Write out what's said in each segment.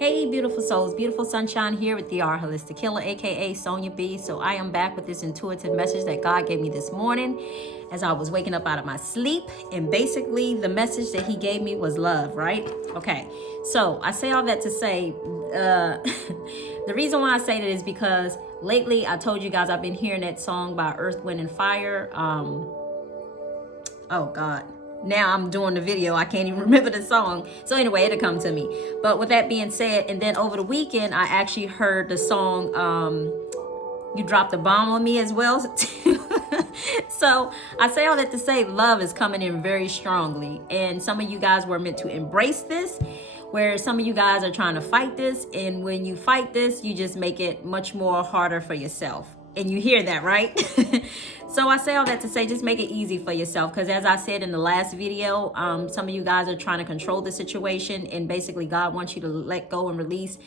Hey, beautiful souls, beautiful sunshine here with the Holistic Healer, aka Sonia B. So I am back with this intuitive message that God gave me this morning as I was waking up out of my sleep. And basically, the message that He gave me was love, right? Okay, so I say all that to say, the reason why I say that is because lately I told you guys I've been hearing that song by Earth, Wind, and Fire. Oh God. Now I'm doing the video. I can't even remember the song. So anyway, it'll come to me. But with that being said, and then over the weekend, I actually heard the song You Dropped a Bomb on Me as well. So I say all that to say love is coming in very strongly. And some of you guys were meant to embrace this, where some of you guys are trying to fight this. And when you fight this, you just make it much more harder for yourself. And you hear that, right? So I say all that to say, just make it easy for yourself. Because as I said in the last video, some of you guys are trying to control the situation. And basically God wants you to let go and release.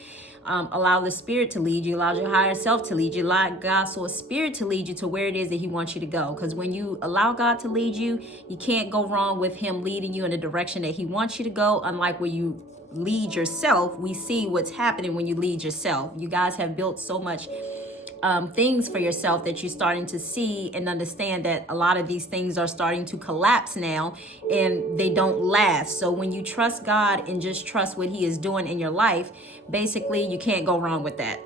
Allow the spirit to lead you. Allow your higher self to lead you. Allow God's source spirit to lead you to where it is that He wants you to go. Because when you allow God to lead you, you can't go wrong with Him leading you in the direction that He wants you to go. Unlike where you lead yourself, we see what's happening when you lead yourself. You guys have built so much things for yourself that you're starting to see and understand that a lot of these things are starting to collapse now and they don't last. So when you trust God and just trust what He is doing in your life, basically you can't go wrong with that.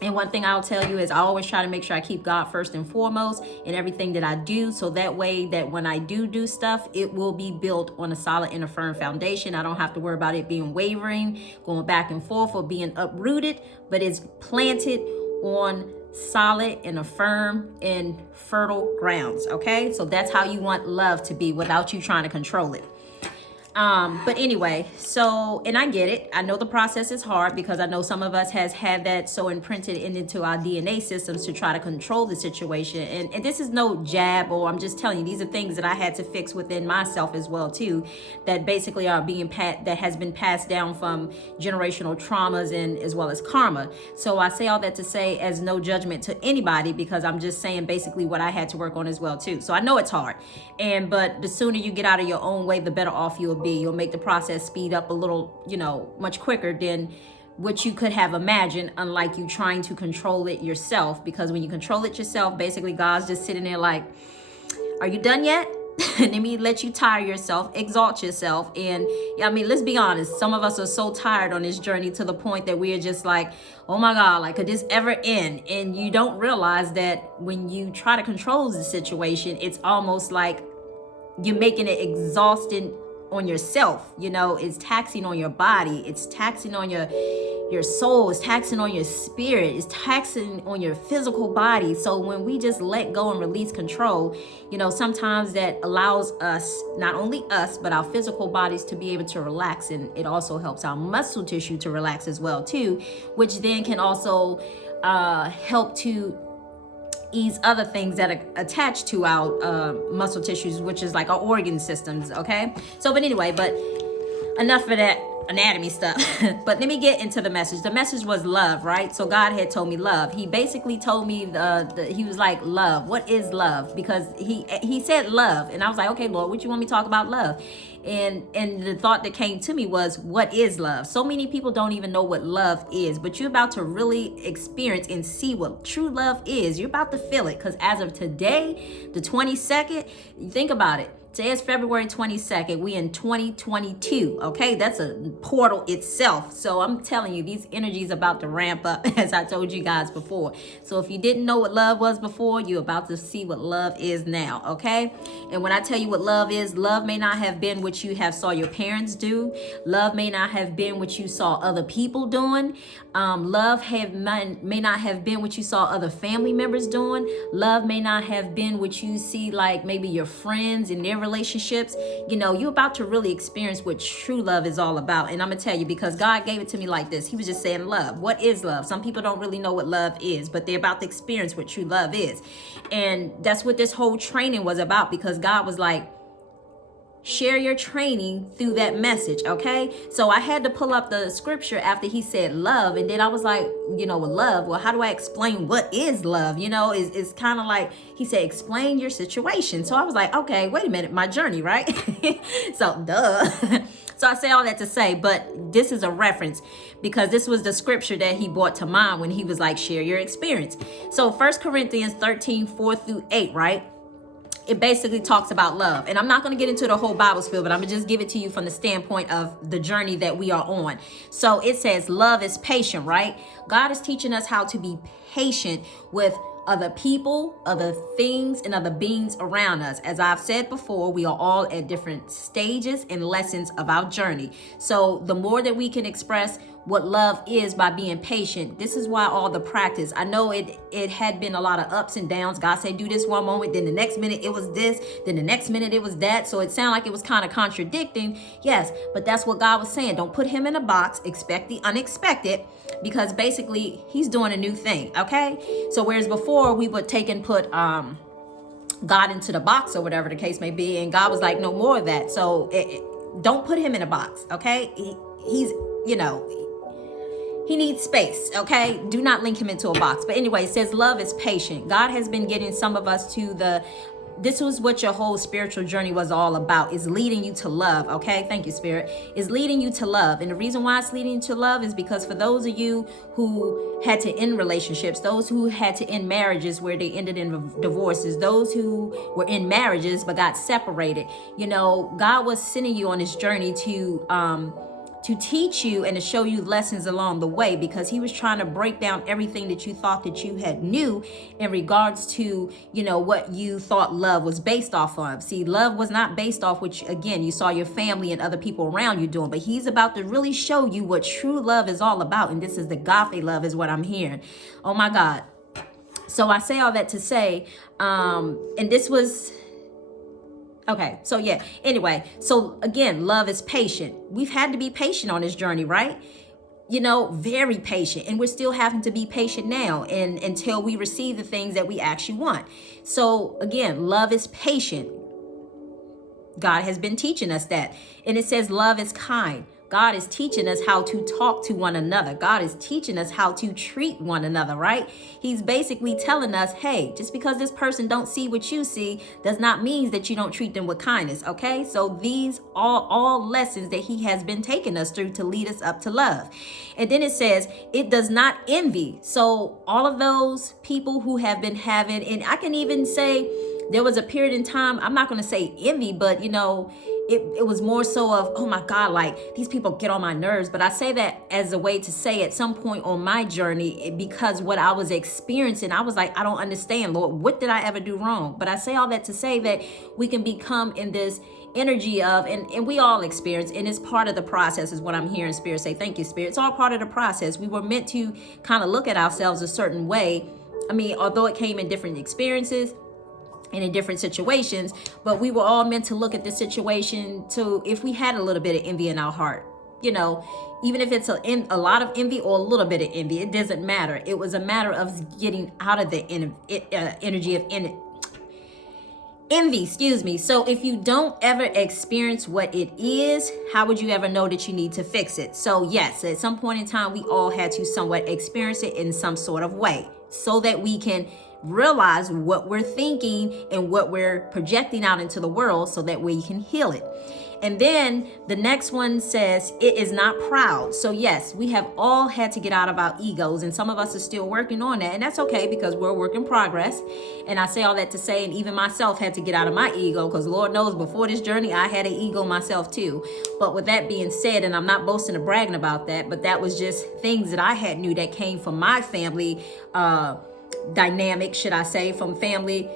And one thing I'll tell you is I always try to make sure I keep God first and foremost in everything that I do. So that way that when I do stuff, it will be built on a solid and a firm foundation. I don't have to worry about it being wavering, going back and forth, or being uprooted, but it's planted on solid and a firm and fertile grounds. Okay, so that's how you want love to be without you trying to control it. But anyway, so, and I get it. I know the process is hard because I know some of us has had that so imprinted into our DNA systems to try to control the situation. And this is no jab, or I'm just telling you, these are things that I had to fix within myself as well too, that basically are being that has been passed down from generational traumas and as well as karma. So I say all that to say as no judgment to anybody, because I'm just saying basically what I had to work on as well too. So I know it's hard, but the sooner you get out of your own way, the better off you'll be. You'll make the process speed up a little, much quicker than what you could have imagined, unlike you trying to control it yourself. Because when you control it yourself, basically God's just sitting there like, are you done yet? And then He let you tire yourself, exalt yourself. And let's be honest, some of us are so tired on this journey to the point that we are just like, oh my God, like, could this ever end? And you don't realize that when you try to control the situation, it's almost like you're making it exhausting on yourself. It's taxing on your body, it's taxing on your soul, it's taxing on your spirit, it's taxing on your physical body. So when we just let go and release control, sometimes that allows us, not only us, but our physical bodies to be able to relax. And it also helps our muscle tissue to relax as well too, which then can also help to ease other things that are attached to our muscle tissues, which is like our organ systems. Okay, so but enough of that anatomy stuff. But let me get into the message. The message was love, right? So God had told me love. He basically told me he was like, love, what is love? Because he said love, and I was like, okay, Lord, what you want me to talk about love? And the thought that came to me was, what is love? So many people don't even know what love is, but you're about to really experience and see what true love is. You're about to feel it, because as of today, the 22nd, think about it. Today is February 22nd. We in 2022. Okay, that's a portal itself. So I'm telling you, these energies about to ramp up, as I told you guys before. So if you didn't know what love was before, you're about to see what love is now. Okay, and when I tell you what love is, love may not have been what you have saw your parents do. Love may not have been what you saw other people doing. Love may not have been what you saw other family members doing. Love may not have been what you see like maybe your friends and their relationships. You're about to really experience what true love is all about. And I'm gonna tell you, because God gave it to me like this. He was just saying love. What is love? Some people don't really know what love is, but they're about to experience what true love is. And that's what this whole training was about, because God was like, share your training through that message. Okay, so I had to pull up the scripture after he said love, and then I was like, love, well, how do I explain what is love? It's kind of like he said, explain your situation. So I was like, okay, wait a minute, my journey, right? So duh. So I say all that to say, but this is a reference because this was the scripture that he brought to mind when he was like, share your experience. So 1 Corinthians 13, 4-8, right? It basically talks about love. And I'm not going to get into the whole Bible spiel, but I'm going to just give it to you from the standpoint of the journey that we are on. So it says love is patient, right? God is teaching us how to be patient with other people, other things, and other beings around us. As I've said before, we are all at different stages and lessons of our journey. So the more that we can express what love is by being patient, this is why all the practice. I know it had been a lot of ups and downs. God said do this one moment, then the next minute it was this, then the next minute it was that. So it sounded like it was kind of contradicting. Yes, but that's what God was saying. Don't put him in a box, expect the unexpected, because basically he's doing a new thing. Okay, so whereas before we would take and put God into the box or whatever the case may be, and God was like, no more of that. So don't put him in a box. Okay, he's, you know, he needs space, okay? Do not link him into a box. But anyway, it says love is patient. God has been getting some of us to this was what your whole spiritual journey was all about, is leading you to love, okay? Thank you, Spirit. Is leading you to love. And the reason why it's leading you to love is because for those of you who had to end relationships, those who had to end marriages where they ended in divorces, those who were in marriages but got separated, you know, God was sending you on this journey to teach you and to show you lessons along the way, because he was trying to break down everything that you thought that you had knew in regards to, you know, what you thought love was based off of. See, love was not based off which, again, you saw your family and other people around you doing, but he's about to really show you what true love is all about. And this is the agape love is what I'm hearing. Oh my God. So I say all that to say, and this was, okay, so yeah, anyway, so again, love is patient. We've had to be patient on this journey, right? You know, very patient. And we're still having to be patient now and until we receive the things that we actually want. So again, love is patient. God has been teaching us that. And it says love is kind. God is teaching us how to talk to one another. God is teaching us how to treat one another, right? He's basically telling us, hey, just because this person don't see what you see does not mean that you don't treat them with kindness, okay? So these are all lessons that he has been taking us through to lead us up to love. And then it says, it does not envy. So all of those people who have been having, and I can even say there was a period in time, I'm not going to say envy, but you know, it was more so of, oh my God, like these people get on my nerves. But I say that as a way to say at some point on my journey, because what I was experiencing, I was like, I don't understand, Lord, what did I ever do wrong? But I say all that to say that we can become in this energy of, and we all experience, and it's part of the process is what I'm hearing Spirit say. Thank you, Spirit. It's all part of the process. We were meant to kind of look at ourselves a certain way. I mean, although it came in different experiences, and in different situations, but we were all meant to look at this situation to, if we had a little bit of envy in our heart, you know, even if it's a lot of envy or a little bit of envy, it doesn't matter. It was a matter of getting out of the energy of envy, excuse me. So if you don't ever experience what it is, how would you ever know that you need to fix it? So yes, at some point in time, we all had to somewhat experience it in some sort of way so that we can realize what we're thinking and what we're projecting out into the world so that we can heal it. And then the next one says it is not proud. So yes, we have all had to get out of our egos, and some of us are still working on that, and that's okay because we're a work in progress. And I say all that to say, and even myself had to get out of my ego, because Lord knows before this journey I had an ego myself too. But with that being said, and I'm not boasting or bragging about that, but that was just things that I had knew that came from my family dynamic, should I say, from family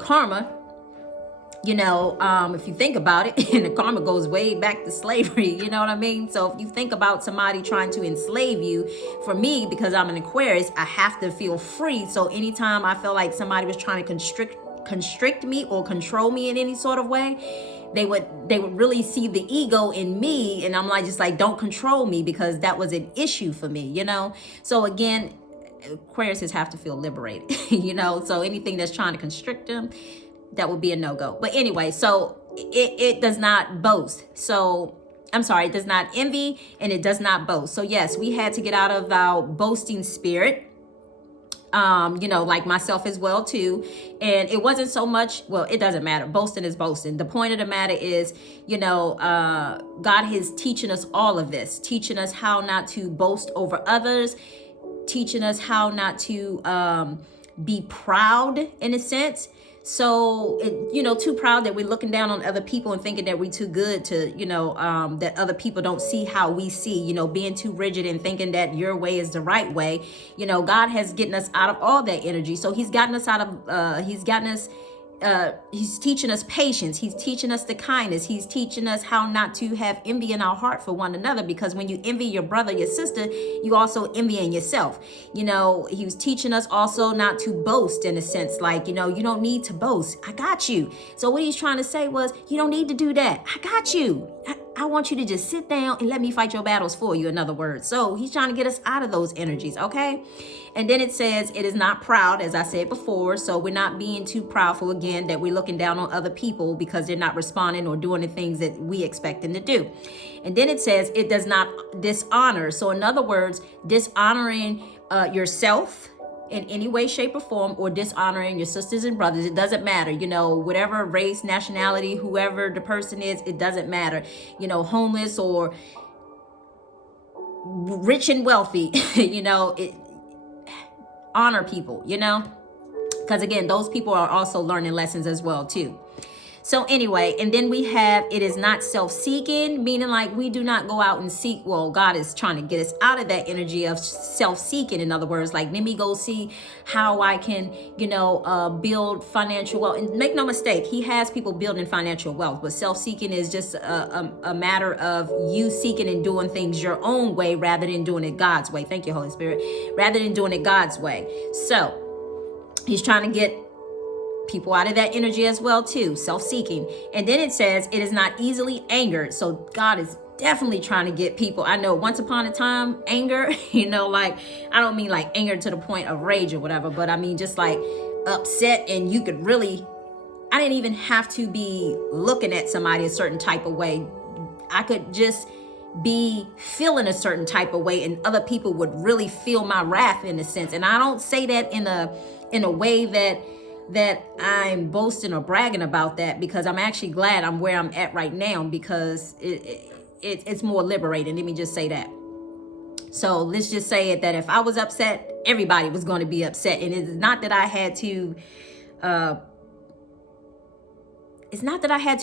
karma. You know, if you think about it, and the karma goes way back to slavery, you know what I mean? So if you think about somebody trying to enslave you, for me, because I'm an Aquarius, I have to feel free. So anytime I felt like somebody was trying to constrict me or control me in any sort of way, they would really see the ego in me, and I'm like, just like, don't control me, because that was an issue for me, you know? So again, Aquariuses have to feel liberated, you know? So anything that's trying to constrict them, that would be a no-go. But anyway, so it does not boast. So I'm sorry, it does not envy, and it does not boast. So yes, we had to get out of our boasting spirit like myself as well too. And it wasn't so much, well, it doesn't matter. Boasting is boasting. The point of the matter is, God is teaching us all of this, teaching us how not to boast over others, teaching us how not to be proud in a sense. So, too proud that we're looking down on other people and thinking that we're too good to, that other people don't see how we see, being too rigid and thinking that your way is the right way. God has gotten us out of all that energy. So he's gotten us out of, he's teaching us patience. He's teaching us the kindness. He's teaching us how not to have envy in our heart for one another, because when you envy your brother, your sister, you also envy in yourself. He was teaching us also not to boast in a sense, like, you don't need to boast. I got you. So what he's trying to say was, you don't need to do that. I got you. I want you to just sit down and let me fight your battles for you, in other words. So he's trying to get us out of those energies, okay? And then it says it is not proud, as I said before. So we're not being too proudful, again, that we're looking down on other people because they're not responding or doing the things that we expect them to do. And then it says it does not dishonor. So in other words, dishonoring yourself in any way, shape, or form, or dishonoring your sisters and brothers. It doesn't matter, whatever race, nationality, whoever the person is, it doesn't matter, homeless or rich and wealthy, honor people, because again, those people are also learning lessons as well too. So anyway, and then we have, it is not self-seeking, meaning like we do not go out and seek. Well, God is trying to get us out of that energy of self-seeking. In other words, like, let me go see how I can, build financial wealth. And make no mistake, he has people building financial wealth, but self-seeking is just a matter of you seeking and doing things your own way rather than doing it God's way. Thank you, Holy Spirit. Rather than doing it God's way. So he's trying to get people out of that energy as well too, self-seeking. And then it says it is not easily angered. So God is definitely trying to get people. I know once upon a time, anger, like, I don't mean like anger to the point of rage or whatever, but I mean just like upset, and you could really, I didn't even have to be looking at somebody a certain type of way. I could just be feeling a certain type of way, and other people would really feel my wrath in a sense. And I don't say that in a way that I'm boasting or bragging about that, because I'm actually glad I'm where I'm at right now, because it's more liberating. Let me just say that. So let's just say it, that if I was upset, everybody was going to be upset. And it's not that I had to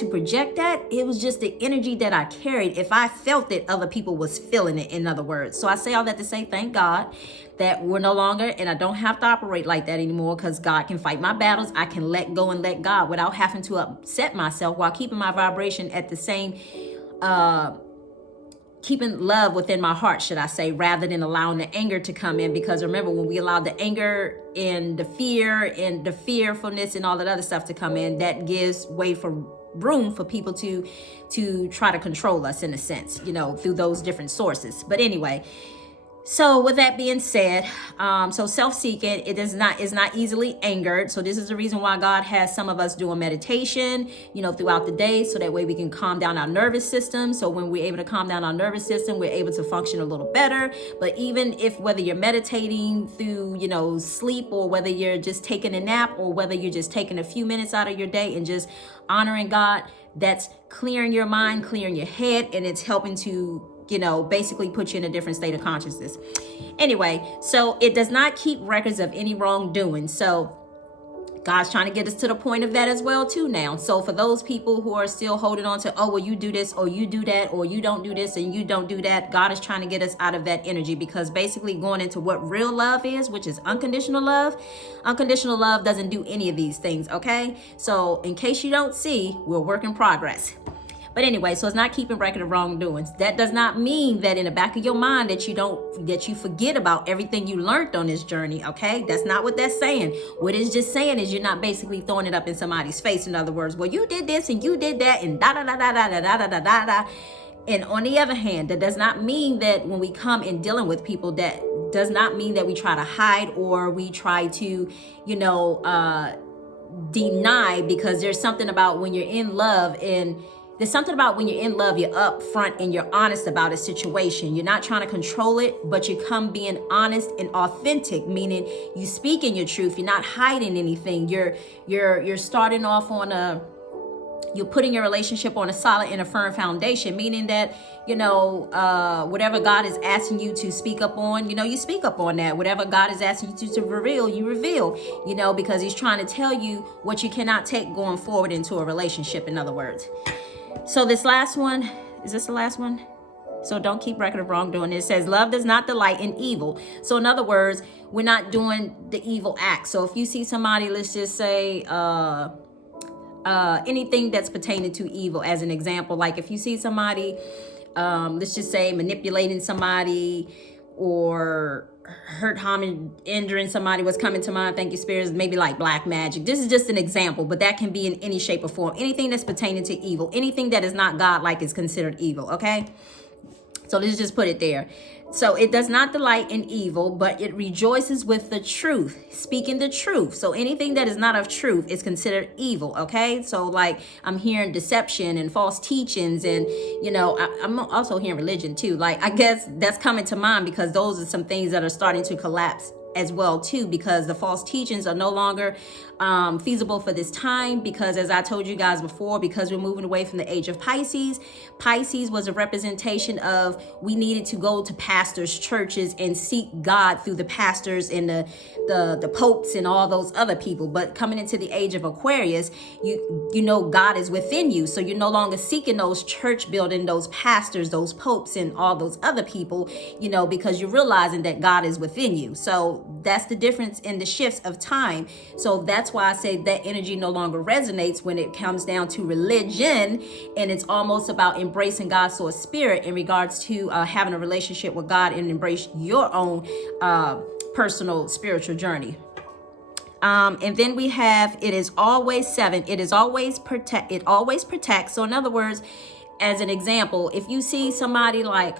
project that. It was just the energy that I carried. If I felt it, other people was feeling it, in other words. So I say all that to say, thank God that we're no longer, and I don't have to operate like that anymore, because God can fight my battles. I can let go and let God without having to upset myself, while keeping my vibration at the same, keeping love within my heart, should I say, rather than allowing the anger to come in. Because remember, when we allow the anger and the fear and the fearfulness and all that other stuff to come in, that gives way for room for people to try to control us in a sense, through those different sources. But anyway, so with that being said, so self-seeking, is not easily angered. So this is the reason why God has some of us doing meditation, throughout the day, so that way we can calm down our nervous system. So when we're able to calm down our nervous system, we're able to function a little better. But even if, whether you're meditating through, sleep, or whether you're just taking a nap, or whether you're just taking a few minutes out of your day and just honoring God, that's clearing your mind, clearing your head, and it's helping to basically put you in a different state of consciousness. Anyway, so it does not keep records of any wrongdoing. So God's trying to get us to the point of that as well too now. So for those people who are still holding on to, oh, well, you do this or you do that, or you don't do this and you don't do that, God is trying to get us out of that energy, because basically going into what real love is, which is unconditional love doesn't do any of these things, okay? So in case you don't see, we're a work in progress. But anyway, so it's not keeping record of wrongdoings. That does not mean that in the back of your mind that you forget about everything you learned on this journey, okay? That's not what that's saying. What it's just saying is you're not basically throwing it up in somebody's face. In other words, well, you did this and you did that and da da da da da da da da da da. And on the other hand, that does not mean that when we come in dealing with people, that does not mean that we try to hide, or we try to, deny, because there's something about when you're in love and There's something about when you're in love, you're upfront and you're honest about a situation. You're not trying to control it, but you come being honest and authentic, meaning you speak in your truth. You're not hiding anything. You're starting off on you're putting your relationship on a solid and a firm foundation, meaning that, whatever God is asking you to speak up on, you speak up on that. Whatever God is asking you to reveal, you reveal, because he's trying to tell you what you cannot take going forward into a relationship, in other words. So this last one, is this the last one? So don't keep record of wrongdoing. It says, love does not delight in evil. So in other words, we're not doing the evil act. So if you see somebody, let's just say, anything that's pertaining to evil, as an example, like if you see somebody, let's just say manipulating somebody or hurt, harming, injuring somebody, what's coming to mind, thank you, spirits, maybe like black magic. This is just an example, but that can be in any shape or form. Anything that's pertaining to evil, anything that is not God-like is considered evil, okay? So let's just put it there. So it does not delight in evil, but it rejoices with the truth, speaking the truth. So anything that is not of truth is considered evil, okay? So like I'm hearing deception and false teachings, and I'm also hearing religion too. Like I guess that's coming to mind because those are some things that are starting to collapse as well too, because the false teachings are no longer feasible for this time, because as I told you guys before, because we're moving away from the age of Pisces. Pisces was a representation of we needed to go to pastors, churches, and seek God through the pastors and the popes and all those other people. But coming into the age of Aquarius, you know God is within you, so you're no longer seeking those church building, those pastors, those popes, and all those other people, because you're realizing that God is within you. So that's the difference in the shifts of time. So that's why I say that energy no longer resonates when it comes down to religion, and it's almost about embracing God's source spirit in regards to having a relationship with God and embrace your own personal spiritual journey. And then we have, it is always 7. It is always protect. It always protects. So in other words, as an example, if you see somebody like,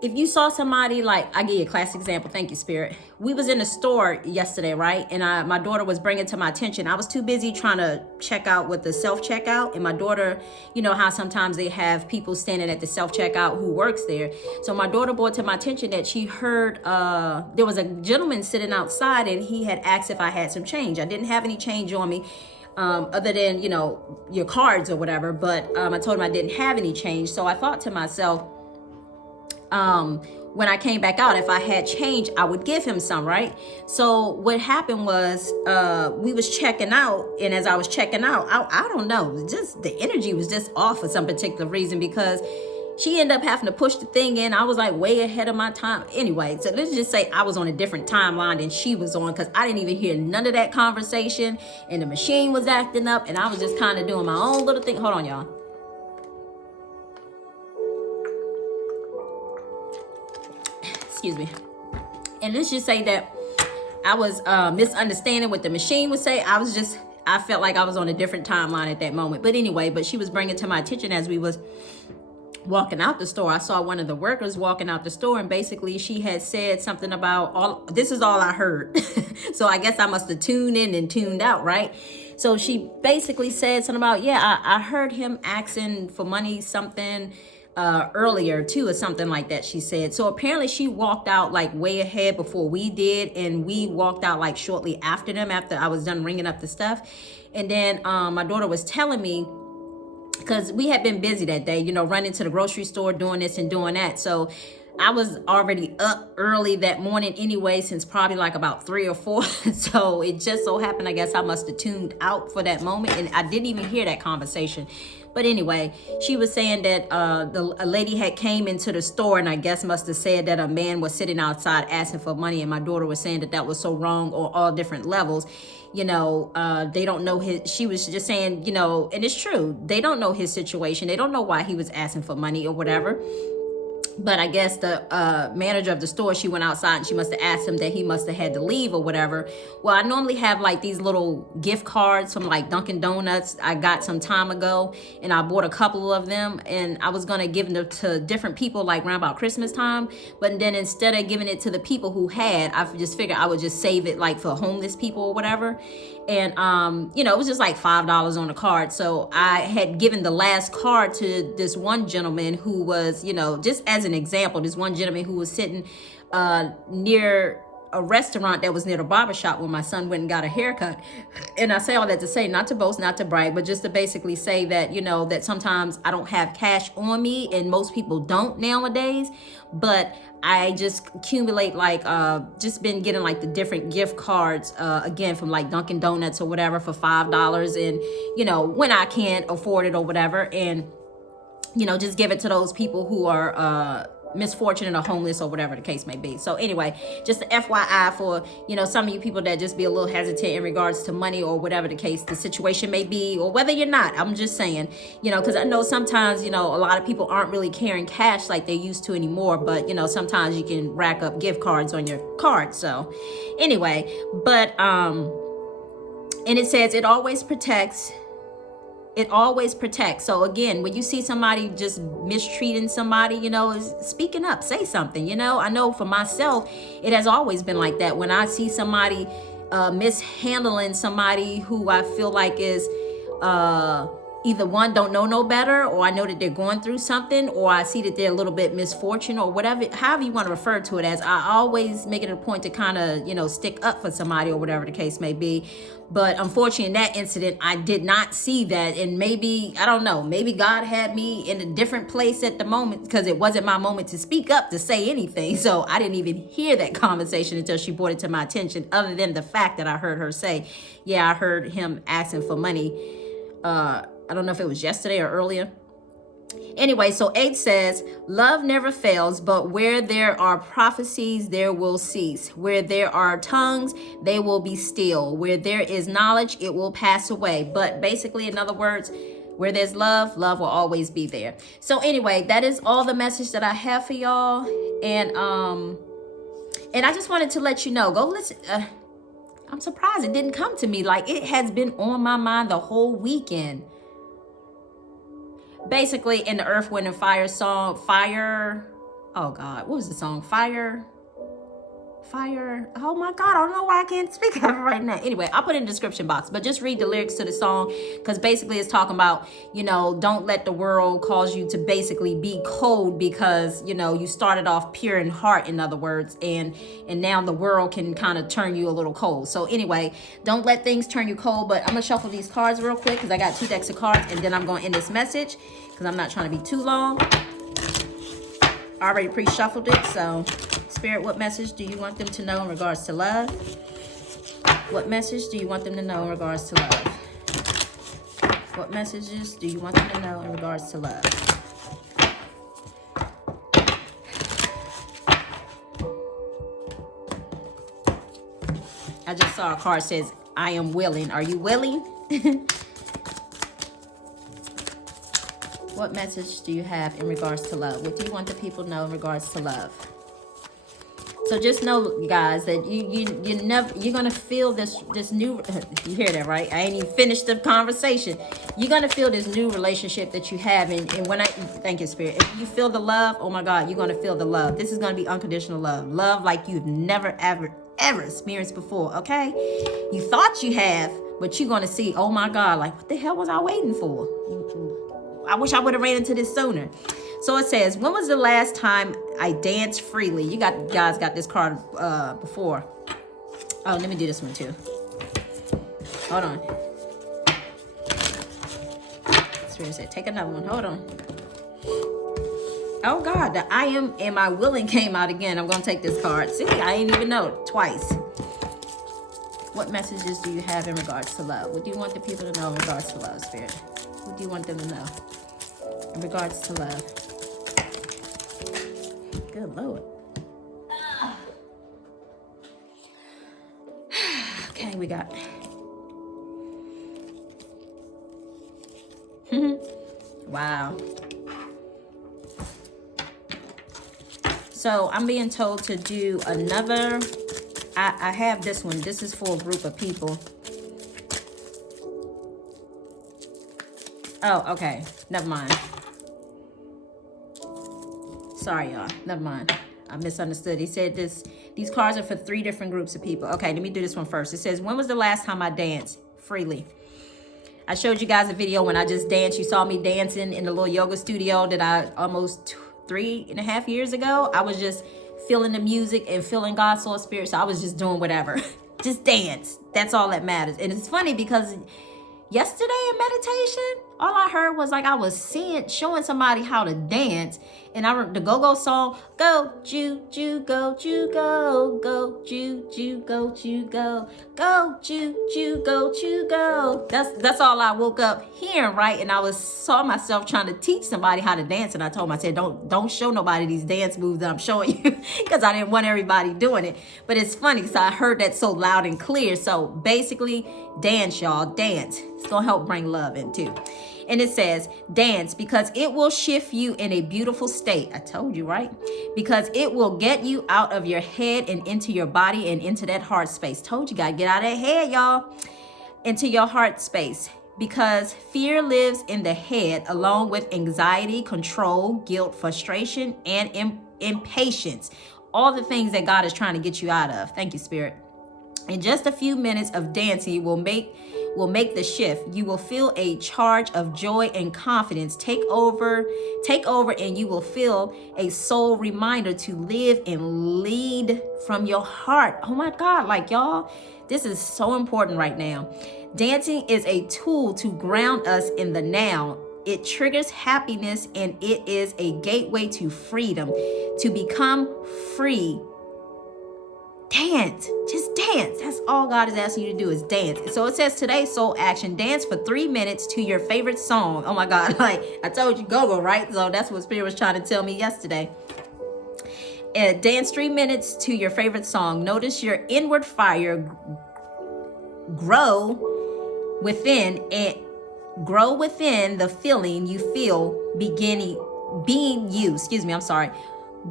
if you saw somebody like, I give you a classic example. Thank you, Spirit. We was in a store yesterday, right? And my daughter was bringing to my attention. I was too busy trying to check out with the self-checkout. And my daughter, you know how sometimes they have people standing at the self-checkout who works there. So my daughter brought to my attention that she heard there was a gentleman sitting outside, and he had asked if I had some change. I didn't have any change on me. Other than, your cards or whatever. But I told him I didn't have any change. So I thought to myself, when I came back out, if I had change, I would give him some, right? So what happened was, we was checking out, and as I was checking out, I don't know, just the energy was just off for some particular reason, because she ended up having to push the thing in. I was like way ahead of my time. Anyway, so let's just say I was on a different timeline than she was on, because I didn't even hear none of that conversation, and the machine was acting up, and I was just kind of doing my own little thing. Hold on, y'all. Excuse me. And let's just say that I was misunderstanding what the machine would say. I felt like I was on a different timeline at that moment. But anyway, she was bringing to my attention as we was walking out the store. I saw one of the workers walking out the store, and basically she had said something about this is all I heard. So I guess I must have tuned in and tuned out, right? So she basically said something about, I heard him asking for money, something earlier too, or something like that, she said. So apparently she walked out like way ahead before we did, and we walked out like shortly after them, after I was done ringing up the stuff. And then my daughter was telling me, because we had been busy that day, running to the grocery store, doing this and doing that. So I was already up early that morning anyway, since probably like about 3 or 4. So it just so happened, I guess I must have tuned out for that moment, and I didn't even hear that conversation. But anyway, she was saying that a lady had came into the store, and I guess must have said that a man was sitting outside asking for money, and my daughter was saying that was so wrong on all different levels. They don't know his, she was just saying, and it's true, they don't know his situation. They don't know why he was asking for money or whatever. But I guess the manager of the store, she went outside and she must have asked him that he must have had to leave or whatever. Well, I normally have like these little gift cards from like Dunkin' Donuts I got some time ago, and I bought a couple of them, and I was gonna give them to different people like around about Christmas time. But then instead of giving it to the people who had, I just figured I would just save it like for homeless people or whatever. And you know, it was just like $5 on the card. So I had given the last card to this one gentleman who was, you know, just as an example, this one gentleman who was sitting near a restaurant that was near the barbershop where my son went and got a haircut. And I say all that to say, not to boast, not to brag, but just to basically say that, you know, that sometimes I don't have cash on me, and most people don't nowadays, but I just accumulate like just been getting like the different gift cards again from like Dunkin' Donuts or whatever for $5, and you know, when I can't afford it or whatever, and you know, just give it to those people who are misfortunate or homeless or whatever the case may be. So anyway, just the FYI for, you know, some of you people that just be a little hesitant in regards to money or whatever the case, the situation may be, or whether you're not. I'm just saying, you know, because I know sometimes, you know, a lot of people aren't really carrying cash like they used to anymore, but you know, sometimes you can rack up gift cards on your card. So anyway, but and it says it always protects. It always protects. So again, when you see somebody just mistreating somebody, you know, is speaking up, say something. You know, I know for myself, it has always been like that. When I see somebody mishandling somebody who I feel like is either one, don't know no better, or I know that they're going through something, or I see that they're a little bit misfortune or whatever, however you want to refer to it as, I always make it a point to kind of, you know, stick up for somebody or whatever the case may be. But unfortunately, in that incident, I did not see that. And maybe, I don't know, maybe God had me in a different place at the moment, because it wasn't my moment to speak up, to say anything. So I didn't even hear that conversation until she brought it to my attention, other than the fact that I heard her say, yeah, I heard him asking for money. I don't know if it was yesterday or earlier. Anyway, so 8 says, love never fails, but where there are prophecies, there will cease. Where there are tongues, they will be still. Where there is knowledge, it will pass away. But basically, in other words, where there's love, love will always be there. So anyway, that is all the message that I have for y'all. And I just wanted to let you know, go listen. I'm surprised it didn't come to me. Like, it has been on my mind the whole weekend. Basically, in the Earth, Wind, and Fire song, Fire. Oh God, what was the song? Fire. Oh my God, I don't know why I can't speak of it right now. Anyway, I'll put it in the description box, but just read the lyrics to the song, because basically it's talking about, you know, don't let the world cause you to basically be cold, because, you know, you started off pure in heart, in other words, and now the world can kind of turn you a little cold. So anyway, don't let things turn you cold. But I'm gonna shuffle these cards real quick, because I got 2 decks of cards, and then I'm going to end this message, because I'm not trying to be too long. I already pre-shuffled it. So Spirit, what message do you want them to know in regards to love? What message do you want them to know in regards to love? What messages do you want them to know in regards to love? I just saw a card says, I am willing. Are you willing? What message do you have in regards to love? What do you want the people to know in regards to love? So just know, guys, that you're gonna feel this new. You hear that, right? I ain't even finished the conversation. You're gonna feel this new relationship that you have, and when I thank you, Spirit, if you feel the love, oh my God, you're gonna feel the love. This is gonna be unconditional love like you've never ever experienced before. Okay, you thought you have, but you're gonna see, oh my God, like what the hell was I waiting for? I wish I would have ran into this sooner. So it says, when was the last time I danced freely? You guys got this card before. Oh, let me do this one too. Hold on. Spirit said, take another one. Hold on. Oh God, the I am and my willing came out again. I'm going to take this card. See, I didn't even know twice. What messages do you have in regards to love? What do you want the people to know in regards to love, Spirit? What do you want them to know in regards to love? Good Lord. Okay, we got. Wow. So I'm being told to do another. I have this one. This is for a group of people. Oh, okay. Never mind. Sorry, y'all. Never mind. I misunderstood. He said these cards are for 3 different groups of people. Okay, let me do this one first. It says, when was the last time I danced freely? I showed you guys a video when I just danced. You saw me dancing in the little yoga studio that I almost 3.5 years ago. I was just feeling the music and feeling God's soul spirit. So I was just doing whatever. Just dance. That's all that matters. And it's funny because yesterday in meditation, all I heard was like I was showing somebody how to dance, and the go-go song, go Jew Jew go Jew go, go Jew Jew go Jew go, go Jew Jew go Jew go. That's all I woke up hearing, right? And I saw myself trying to teach somebody how to dance, and I told them, I said, don't show nobody these dance moves that I'm showing you, because I didn't want everybody doing it. But it's funny because I heard that so loud and clear. So basically, dance, y'all, dance. It's gonna help bring love in too. And it says, dance, because it will shift you in a beautiful state. I told you, right? Because it will get you out of your head and into your body and into that heart space. Told you, gotta get out of that head, y'all. Into your heart space. Because fear lives in the head, along with anxiety, control, guilt, frustration, and impatience. All the things that God is trying to get you out of. Thank you, Spirit. In just a few minutes of dancing will make the shift. You will feel a charge of joy and confidence take over, and you will feel a soul reminder to live and lead from your heart. Oh my God, like y'all, this is so important right now. Dancing is a tool to ground us in the now. It triggers happiness, and it is a gateway to freedom. To become free, dance. Just dance. That's all God is asking you to do, is dance. So it says today's soul action, dance for 3 minutes to your favorite song. Oh my God, like I told you, go, right? So that's what Spirit was trying to tell me yesterday. Dance 3 minutes to your favorite song. Notice your inward fire grow within the feeling you feel being you. Excuse me, I'm sorry.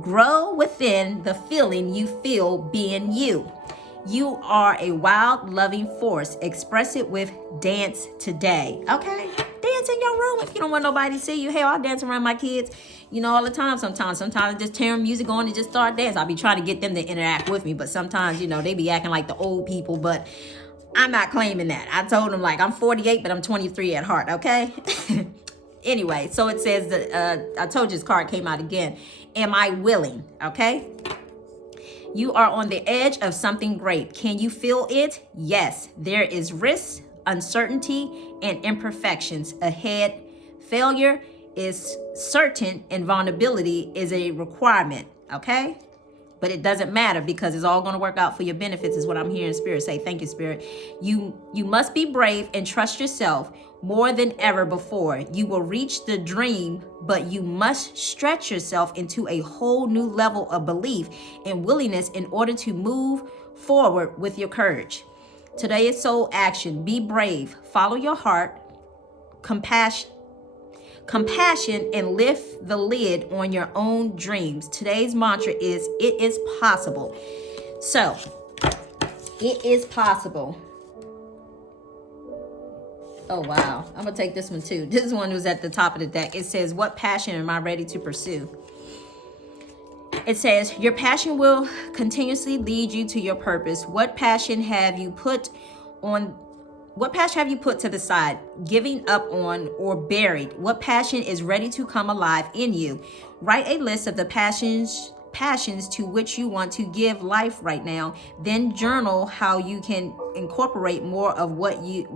Grow within the feeling you feel being you. You are a wild, loving force. Express it with dance today. Okay? Dance in your room if you don't want nobody to see you. Hey, I'll dance around my kids, all the time sometimes. Sometimes I just turn music on and just start dancing. I'll be trying to get them to interact with me, but sometimes, they be acting like the old people, but I'm not claiming that. I told them, like, I'm 48, but I'm 23 at heart, okay? Anyway, so it says that I told you this card came out again. Am I willing? Okay. You are on the edge of something great. Can you feel it? Yes. There is risk, uncertainty, and imperfections ahead. Failure is certain, and vulnerability is a requirement. Okay. But it doesn't matter, because it's all going to work out for your benefits, is what I'm hearing Spirit say. Thank you, Spirit. You must be brave and trust yourself more than ever before. You will reach the dream, but you must stretch yourself into a whole new level of belief and willingness in order to move forward with your courage. Today is soul action. Be brave. Follow your heart. Compassion, and lift the lid on your own dreams. Today's mantra is, it is possible. So, it is possible. Oh, wow. I'm going to take this one too. This one was at the top of the deck. It says, what passion am I ready to pursue? It says, your passion will continuously lead you to your purpose. What passion have you put to the side, giving up on, or buried? What passion is ready to come alive in you? Write a list of the passions to which you want to give life right now. Then journal how you can incorporate more of what you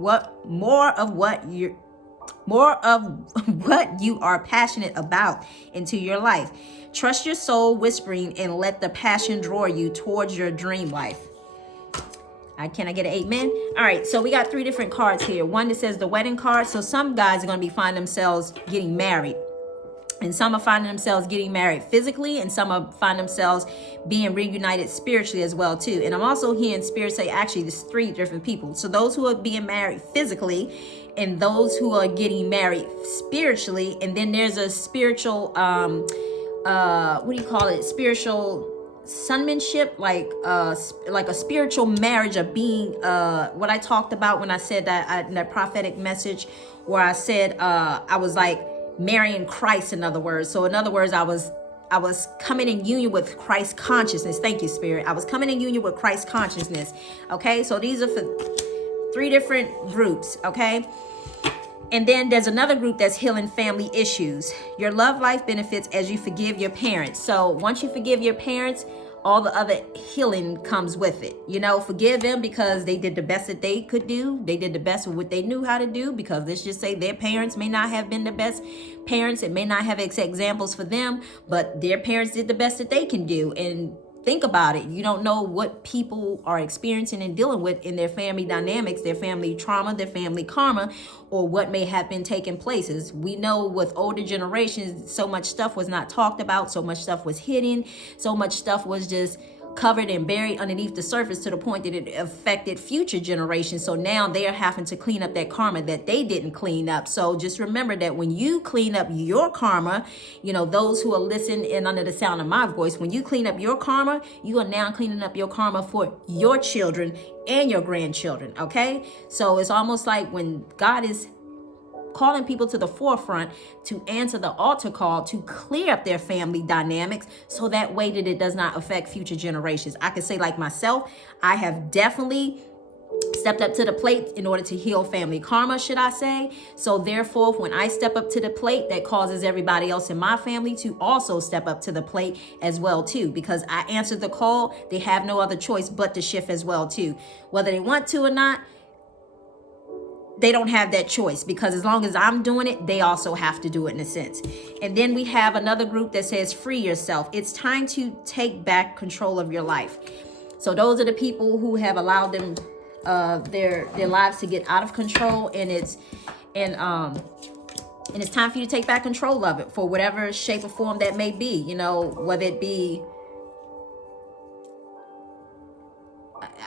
are passionate about into your life. Trust your soul whispering, and let the passion draw you towards your dream life. Can I get an amen? All right, so we got 3 different cards here. One that says the wedding card. So some guys are going to be finding themselves getting married. And some are finding themselves getting married physically, and some are finding themselves being reunited spiritually as well too. And I'm also hearing Spirit say, actually, there's 3 different people. So those who are being married physically, and those who are getting married spiritually, and then there's a spiritual what do you call it, spiritual sonmanship, like a spiritual marriage of being what I talked about when I said that in that prophetic message, where I said I was like marrying Christ, in other words. So in other words, I was coming in union with Christ consciousness. Thank you, Spirit. I was coming in union with Christ consciousness. Okay, so these are for 3 different groups. Okay. And then there's another group that's healing family issues. Your love life benefits as you forgive your parents. So once you forgive your parents, all the other healing comes with it. You know, forgive them because they did the best that they could do. They did the best of what they knew how to do, because let's just say their parents may not have been the best parents. It may not have examples for them, but their parents did the best that they can do. And think about it. You don't know what people are experiencing and dealing with in their family dynamics, their family trauma, their family karma, or what may have been taking places. We know with older generations, so much stuff was not talked about, so much stuff was hidden, so much stuff was just covered and buried underneath the surface to the point that it affected future generations. So now they are having to clean up that karma that they didn't clean up. So just remember that when you clean up your karma, you know, those who are listening and under the sound of my voice, when you clean up your karma, you are now cleaning up your karma for your children and your grandchildren. Okay, so it's almost like when God is calling people to the forefront to answer the altar call to clear up their family dynamics, so that way that it does not affect future generations. I can say, like myself, I have definitely stepped up to the plate in order to heal family karma, should I say. So therefore, when I step up to the plate, that causes everybody else in my family to also step up to the plate as well too, because I answered the call. They have no other choice but to shift as well too, whether they want to or not. They don't have that choice, because as long as I'm doing it, they also have to do it in a sense. And then we have another group that says free yourself. It's time to take back control of your life. So those are the people who have allowed them their lives to get out of control, and it's time for you to take back control of it for whatever shape or form that may be. You know, whether it be,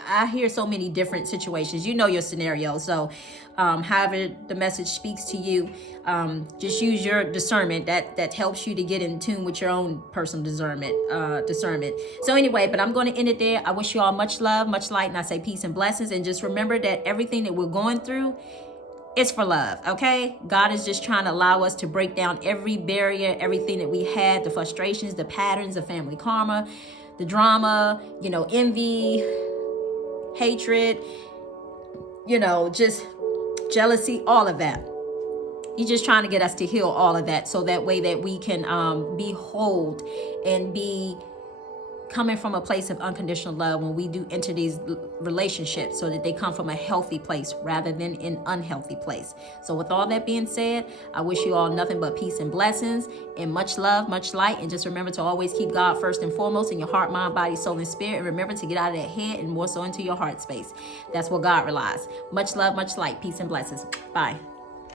I hear so many different situations. You know your scenario. So however the message speaks to you, just use your discernment. That helps you to get in tune with your own personal discernment. So anyway, but I'm going to end it there. I wish you all much love, much light, and I say peace and blessings. And just remember that everything that we're going through, it's for love, okay? God is just trying to allow us to break down every barrier, everything that we had, the frustrations, the patterns, the family karma, the drama, you know, envy, hatred, you know, just jealousy, all of that. He's just trying to get us to heal all of that, so that way that we can be whole and be coming from a place of unconditional love when we do enter these relationships, so that they come from a healthy place rather than an unhealthy place. So with all that being said, I wish you all nothing but peace and blessings and much love, much light. And just remember to always keep God first and foremost in your heart, mind, body, soul, and spirit. And remember to get out of that head and more so into your heart space. That's where God relies. Much love, much light, peace and blessings. Bye.